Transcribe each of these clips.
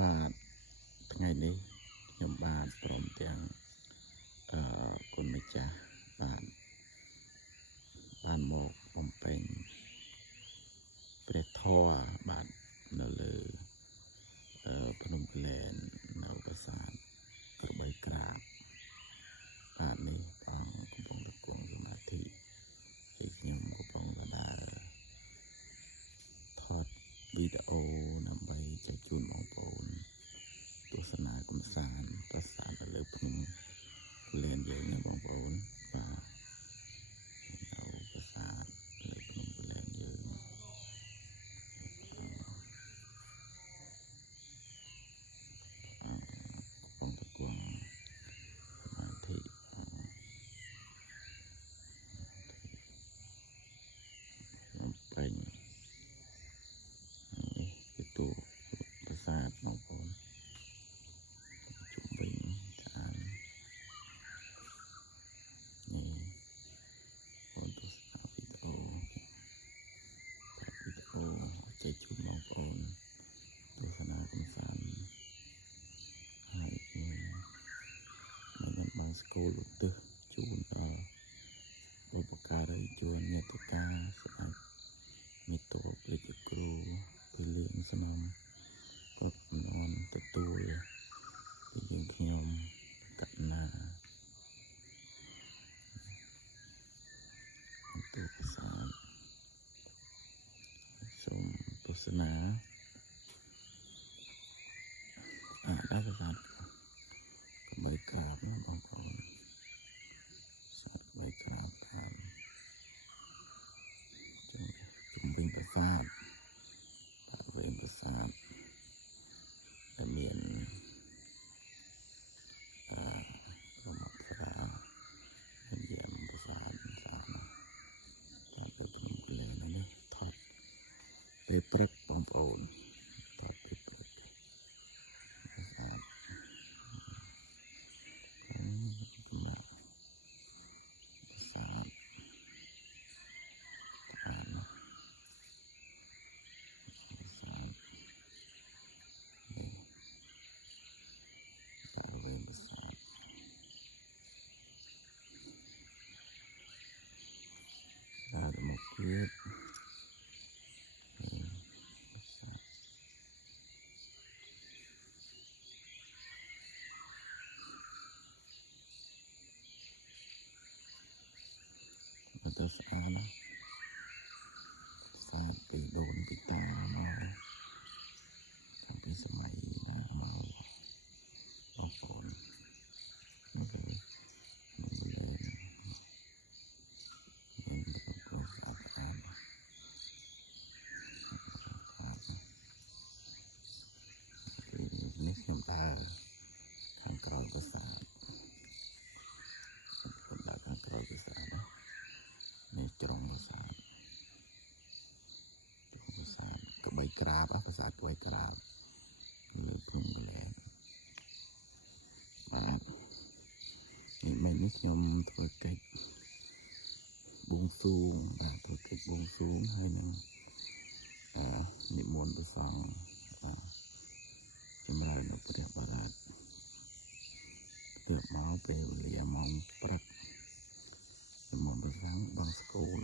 បាទថ្ងៃនេះខ្ញុំបាទព្រមទាំងគុណម្ចាស់បានមកបំពេញព្រះធម៌បាទនៅលើភ្នំក្លែននៅប្រាសាទក្របីក្រាបបាទនេះអង្គកំពុងតែគង់សមាធិហើយខ្ញុំកំពុងតែដើរថតវីដេអូដើម្បីចែកជូនបងប្អូនទស្សនាកំសាន្តប្រាសាទនៅលើភ្នំក្លែនយើងណាបងប្អូនបាទនៅប្រាសាទលើភ្នំក្លែនយើងកំពុងតែគង់សមាធិខ្ញុំពេញនេះគឺតួប្រាសាទបងប្អូនជុំវិញខាងនេះបងទស្សនាវីដេអូចែកជូនបងប្អូនទស្សនាកំសាន្តហើយខ្ញុំបានស្គាល់ឧទ្ទិសជូនដល់បុព្វការីជនញាតិកាស្ដេចមេតបរាជគ្រូពីលៀងស្នំគ្រប់ចំនួនទទួលពីយើងខ្ញុំកណាទូភាសាសូមទស្សនាដល់ប្រាសាទក្របីក្រាបណាបងប្អូនសាទក្របីក្រាបតាមជំវិញប្រាសាទបរិវេណប្រាសាទដែលមានក្រមអប្សរាមានយាមប្រាសាទសាទណាតាមទៅភ្នំក្លែននេះថតពេលព្រឹកបងប្អូនថតពេលព្រឹកប្រាសាទសម្រាប់ប្រាសាទអានប្រាសាទនេះបរិវេណប្រាសាទដើរមកទៀតទៅស្អាតណាសាទពីដូនពីតាមកតាំងពីសម័យណាមកបងប្អូនមកទៅមកលេងមានទៅស្អាតស្អាតនេះខ្ញុំដើរខាងក្រោយប្រាសាទខ្ញុំដើរខាងក្រោយប្រាសាទណានេះជ្រុងប្រាសាទក្របីក្រាបប្រាសាទក្របីក្រាបលើភ្នំក្លែនបាទនេះមិញនេះខ្ញុំធ្វើកិច្ចបួងសួងបាទធ្វើកិច្ចបួងសួងហើយនឹងនិមន្តព្រះសង្ឃចម្រើននៅព្រះបារាតទើបមកពេលវេលាម៉ោងព្រឹកនិមន្តព្រះសង្ឃបងស្គូល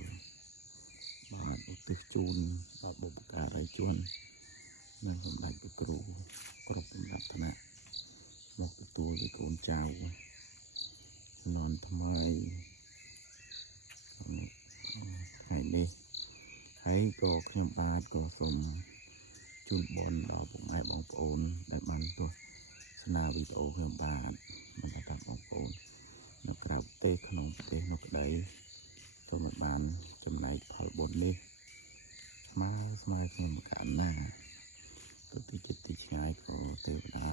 បាទឧទ្ទិសជូនដល់បុព្វការីជននិងសម្ដេចព្រះគ្រូគ្រប់លំដាប់ឋានៈមកទទួលពីកូនចៅជំនាន់ថ្មីថ្ងៃនេះហើយក៏ខ្ញុំបាទក៏សូមជូនបុណ្យដល់ពុកម៉ែបងប្អូនដែលបានទស្សនាវីដេអូខ្ញុំបាទមិនថាបងប្អូននៅក្រៅប្រទេសក្នុងប្រទេសនោះក្តីសូមឲ្យបានចំណែកផលបុណ្យនេះស្មើខ្ញុំកណ្ណាទៅទីចិត្តទីឆ្ងាយក៏ទេវតា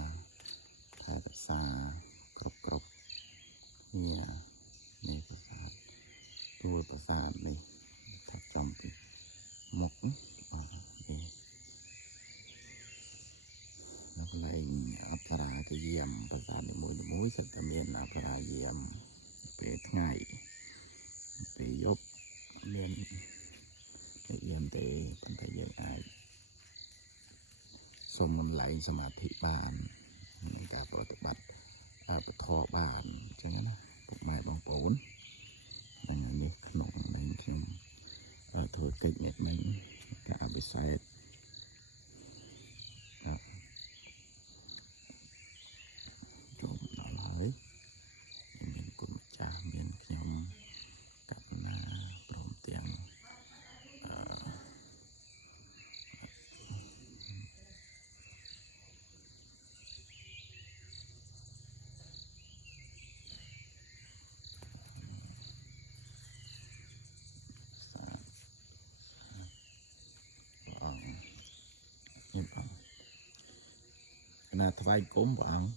ថែរក្សាគ្រប់នេះប្រាសាទទួលប្រាសាទនេះថាចំពីមុខបាទនេះនៅកន្លែងអប្សរាទៅយាមប្រាសាទនីមួយសិតតែមានអប្សរាយាមពេលថ្ងៃពេលយប់មានយាមទេប៉ុន្តែយើងអាចសុំមិនឡែ លែងសមាធិបានមានការប្រតិបត្តិពធបានអញ្ចឹងណាពុកម៉ែបងប្អូនហ្នឹងនេះក្នុងនឹងខ្ញុំធ្វើកិច្ចនេះមិញការអភិសេកចូលដល់ហើយមានគុណម្ចាស់មានខ្ញុំកណ្ណាព្រមទាំងខ្ញុំបងកណ្ណាថ្វាយគុំព្រះអង្គ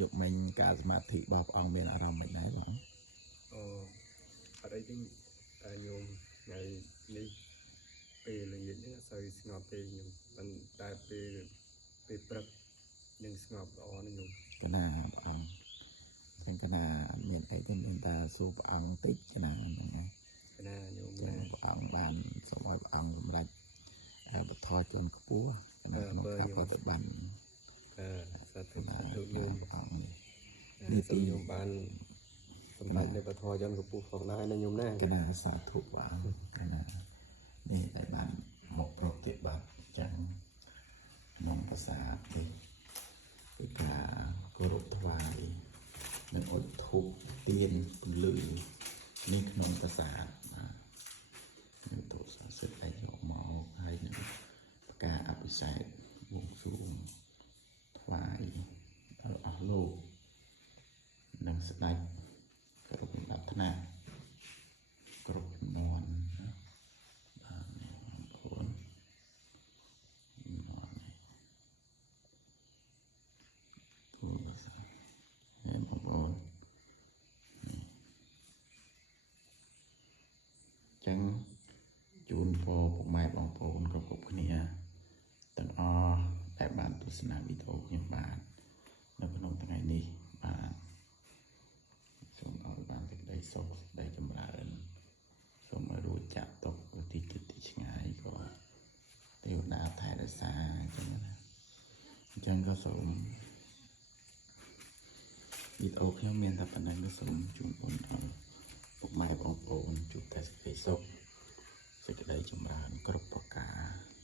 យកមិញការសមាធិរបស់ព្រះអង្គមានអារម្មណ៍មិនដែរបងអត់អីទេញោមថ្ងៃនេះពេលល្ងាចនេះសូវស្ងប់ទេញោមមិនតែពេលព្រឹកនឹងស្ងប់ល្អណាញោមកណ្ណាព្រះអង្គទាំងកណ្ណាមានអីទេមានតែសួរព្រះអង្គតិចកណ្ណាហ្នឹងហើយកណ្ណាញោមណាព្រះអង្គបានសូមឲ្យព្រះអង្គសម្រេចបទធម៌ជាន់ខ្ពស់កណ្ណាក្នុងការប្រតិបត្តិសាធុញោមព្រះអង្គនេះទីញោមបានសម្រាប់នៅបទធម៌ជាន់ខ្ពស់ផងដែរណាញោមណាកណ្ណាសាធុព្រះអង្គកណ្ណានេះតែបានមកប្រតិបត្តិចឹងក្នុងភាសាទេពីការគោរពថ្វាយនិងអុជធូបទៀនពន្លឺនេះក្នុងភាសានឹងទស្សនសិទ្ធិដែលយកមកហើយនឹងការអភិសេកបួងសួងថ្វាយដល់អស់លោកនិងស្ដេចគ្រប់លំដាប់ថ្នាក់គ្រប់ចំនួនបាទបងប្អូនទូភាសាហើយបងប្អូនចឹងជូនពរពុកម៉ែបងប្អូនគ្រប់គ្នាទាំងអស់ដែលបានទស្សនាវីដេអូខ្ញុំបាននៅក្នុងថ្ងៃនេះបាទសូមឲ្យបានសេចក្តីសុខសេចក្តីចម្រើនសូមឲ្យរួចចាក់ទុកទីគិតទីឆ្ងាយក៏ទេវតាថែរក្សាអញ្ចឹងណាអញ្ចឹងក៏សូមវីដេអូខ្ញុំមានតែប៉ុណ្ណឹងក៏សូមជូនពរដល់ពុកម៉ែបងប្អូនជួបតែសេចក្តីសុខសេចក្តីចម្រើនគ្រប់ប្រការ